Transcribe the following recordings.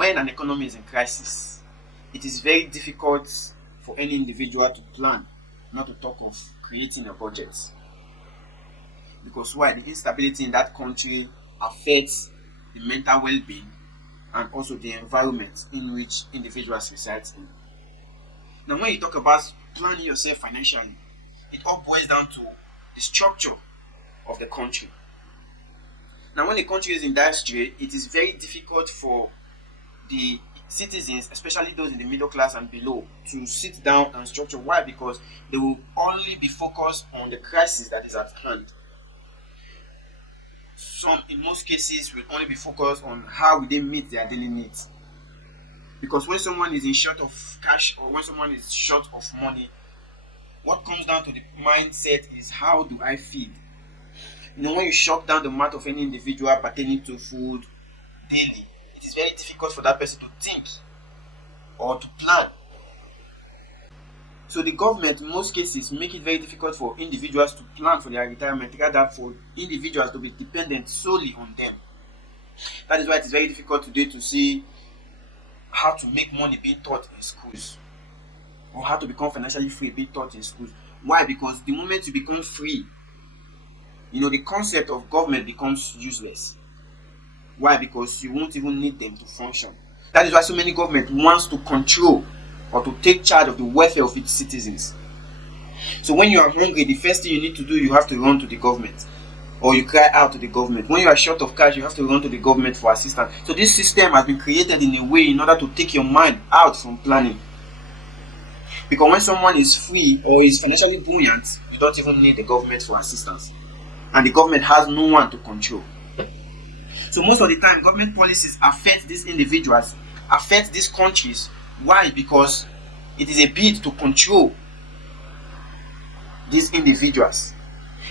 When an economy is in crisis, it is very difficult for any individual to plan, not to talk of creating a budget. Because why? The instability in that country affects the mental well-being and also the environment in which individuals reside in. Now, when you talk about planning yourself financially, it all boils down to the structure of the country. Now, when the country is in dire strait, it is very difficult for the citizens, especially those in the middle class and below, to sit down and structure. Why? Because they will only be focused on the crisis that is at hand. Some, in most cases, will only be focused on how will they meet their daily needs. Because when someone is in short of cash or when someone is short of money, what comes down to the mindset is, how do I feed? When you shut down the mouth of any individual pertaining to food daily, it is very difficult for that person to think or to plan. So the government, in most cases, make it very difficult for individuals to plan for their retirement, rather for individuals to be dependent solely on them. That is why it is very difficult today to see how to make money being taught in schools, or how to become financially free being taught in schools. Why? Because the moment you become free, the concept of government becomes useless. Why? Because you won't even need them to function. That is why so many government wants to control or to take charge of the welfare of its citizens. So when you are hungry, the first thing you need to do, you have to run to the government, or you cry out to the government. When you are short of cash, you have to run to the government for assistance. So this system has been created in a way in order to take your mind out from planning. Because when someone is free or is financially buoyant, you don't even need the government for assistance. And the government has no one to control. So most of the time, government policies affect these individuals, affect these countries. Why? Because it is a bid to control these individuals.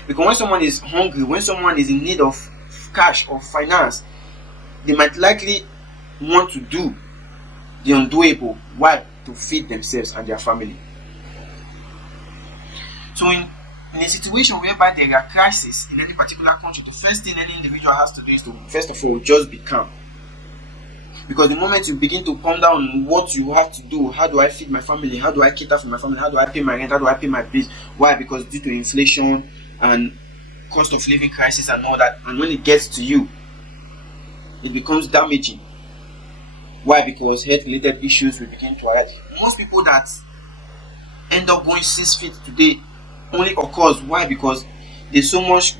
Because when someone is hungry, when someone is in need of cash or finance, they might likely want to do the undoable. Why? To feed themselves and their family. So in a situation whereby there are crises in any particular country, the first thing any individual has to do is to, first of all, just be calm. Because the moment you begin to ponder on what you have to do, how do I feed my family, how do I cater for my family, how do I pay my rent, how do I pay my bills? Why? Because due to inflation and cost of living crisis and all that, and when it gets to you, it becomes damaging. Why? Because health-related issues will begin to arise. Most people that end up going 6 feet today only occurs. Why? Because they so much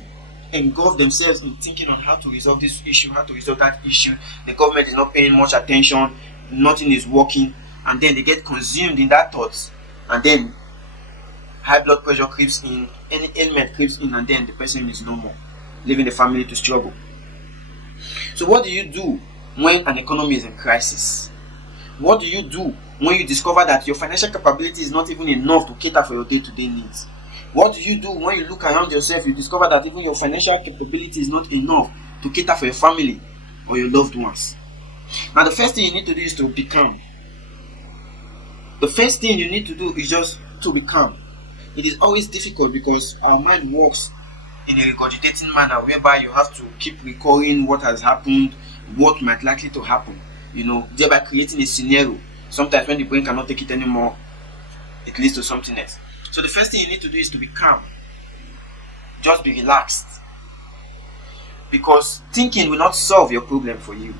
engulf themselves in thinking on how to resolve this issue, how to resolve that issue. The government is not paying much attention, nothing is working, and then they get consumed in that thoughts, and then high blood pressure creeps in, any ailment creeps in, and then the person is no more, leaving the family to struggle. So what do you do when an economy is in crisis? What do you do when you discover that your financial capability is not even enough to cater for your day-to-day needs? What do you do when you look around yourself, you discover that even your financial capability is not enough to cater for your family or your loved ones? Now, the first thing you need to do is to be calm. The first thing you need to do is just to be calm. It is always difficult because our mind works in a regurgitating manner whereby you have to keep recalling what has happened, what might likely to happen, thereby creating a scenario. Sometimes when the brain cannot take it anymore, it leads to something else. So the first thing you need to do is to be calm. Just be relaxed. Because thinking will not solve your problem for you.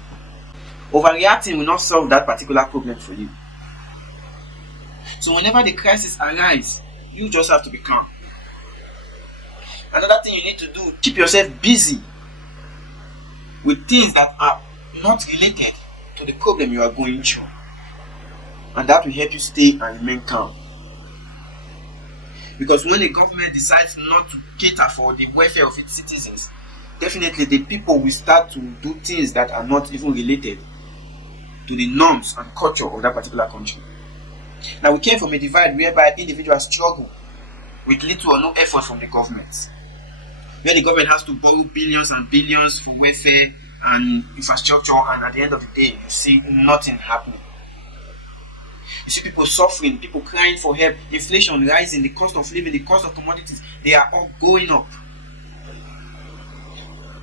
Overreacting will not solve that particular problem for you. So whenever the crisis arises, you just have to be calm. Another thing you need to do, keep yourself busy with things that are not related to the problem you are going through. And that will help you stay and remain calm. Because when the government decides not to cater for the welfare of its citizens, definitely the people will start to do things that are not even related to the norms and culture of that particular country. Now, we came from a divide whereby individuals struggle with little or no effort from the government. Where the government has to borrow billions and billions for welfare and infrastructure, and at the end of the day, you see nothing happening. You see people suffering, people crying for help, inflation rising, the cost of living, the cost of commodities, they are all going up.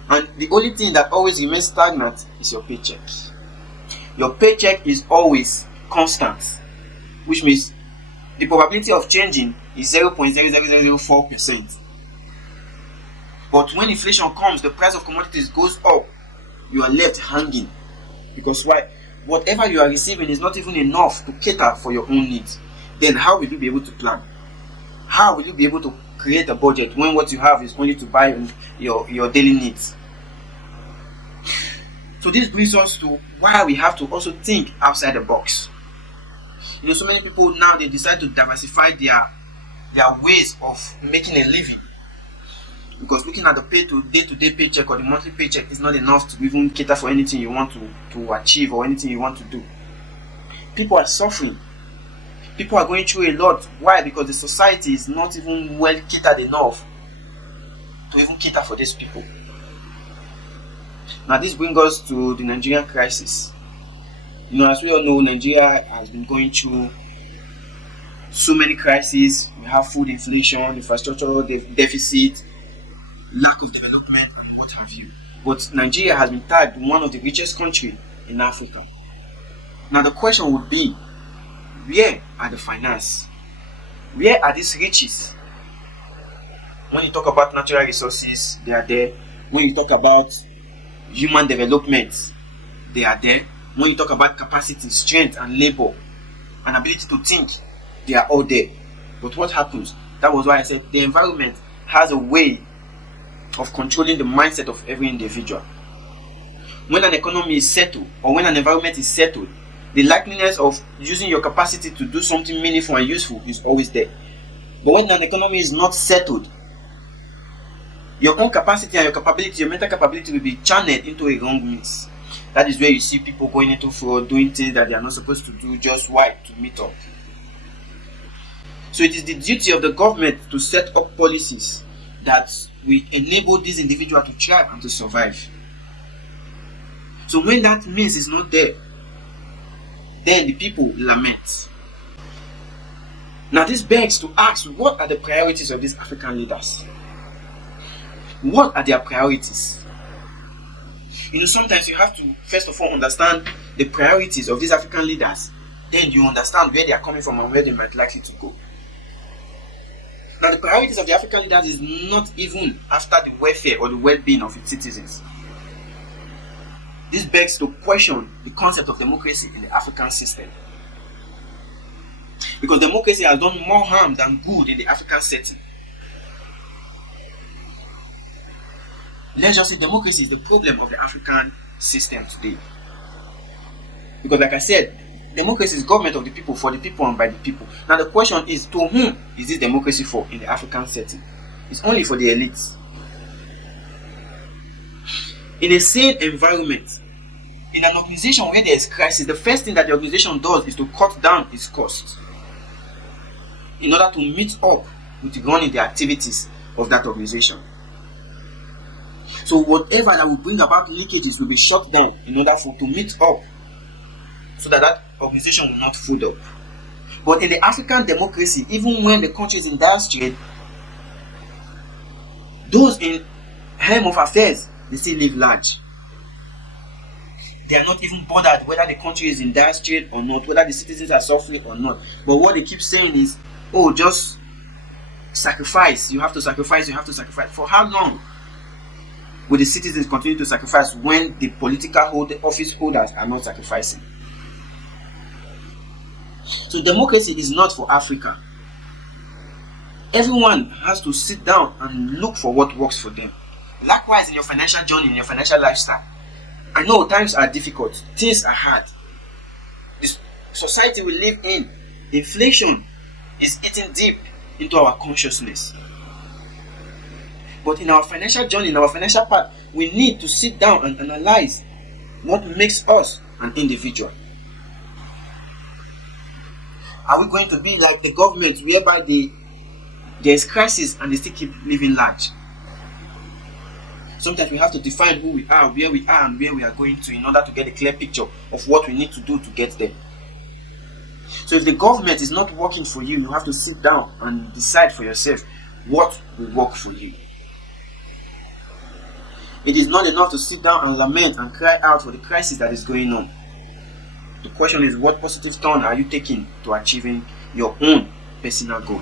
And the only thing that always remains stagnant is your paycheck. your paycheck is always constant, which means the probability of changing is 0.00004%. But when inflation comes, the price of commodities goes up, you are left hanging. Because why? Whatever you are receiving is not even enough to cater for your own needs. Then how will you be able to plan? How will you be able to create a budget when what you have is only to buy your daily needs? So this brings us to why we have to also think outside the box. So many people now, they decide to diversify their ways of making a living, because looking at the day-to-day paycheck or the monthly paycheck is not enough to even cater for anything you want to achieve or anything you want to do. People are suffering. People are going through a lot. Why? Because the society is not even well catered enough to even cater for these people. Now this brings us to the Nigerian crisis. As we all know, Nigeria has been going through so many crises. We have food inflation, infrastructural deficit, lack of development, and what have you. But Nigeria has been tagged one of the richest countries in Africa. Now the question would be, where are the finance? Where are these riches? When you talk about natural resources, they are there. When you talk about human development, they are there. When you talk about capacity, strength, and labor, and ability to think, they are all there. But what happens? That was why I said the environment has a way of controlling the mindset of every individual. When an economy is settled, or when an environment is settled, the likeliness of using your capacity to do something meaningful and useful is always there. But when an economy is not settled, your own capacity and your capability, your mental capability will be channeled into a wrong means. That is where you see people going into fraud, doing things that they are not supposed to do, just why? To meet up. So it is the duty of the government to set up policies that will enable these individuals to thrive and to survive. So when that means is not there, then the people lament. Now this begs to ask, what are the priorities of these African leaders? What are their priorities? Sometimes you have to first of all understand the priorities of these African leaders. Then you understand where they are coming from and where they might likely to go. Now the priorities of the African leaders is not even after the welfare or the well-being of its citizens. This begs to question the concept of democracy in the African system. Because democracy has done more harm than good in the African setting. Let's just say democracy is the problem of the African system today. Because like I said, democracy is government of the people, for the people, and by the people. Now the question is, to whom is this democracy for in the African setting? It's only for the elites. In a sane environment, in an organization where there is crisis, the first thing that the organization does is to cut down its costs in order to meet up with running the activities of that organization. So whatever that will bring about leakages will be shut down in order to meet up, so that organization will not fold up. But in the African democracy, even when the country is in dire strait, those in helm of affairs, they still live large. They are not even bothered whether the country is in dire strait or not, whether the citizens are suffering or not. But what they keep saying is, oh, just sacrifice. You have to sacrifice. You have to sacrifice. For how long will the citizens continue to sacrifice when the political office holders are not sacrificing? So democracy is not for Africa. Everyone has to sit down and look for what works for them. Likewise, in your financial journey, in your financial lifestyle, I know times are difficult, things are hard. This society we live in, inflation is eating deep into our consciousness. But in our financial journey, in our financial path, we need to sit down and analyze what makes us an individual. Are we going to be like the government whereby there is crisis and they still keep living large? Sometimes we have to define who we are, and where we are going to in order to get a clear picture of what we need to do to get there. So if the government is not working for you, you have to sit down and decide for yourself what will work for you. It is not enough to sit down and lament and cry out for the crisis that is going on. The question is, what positive turn are you taking to achieving your own personal goal?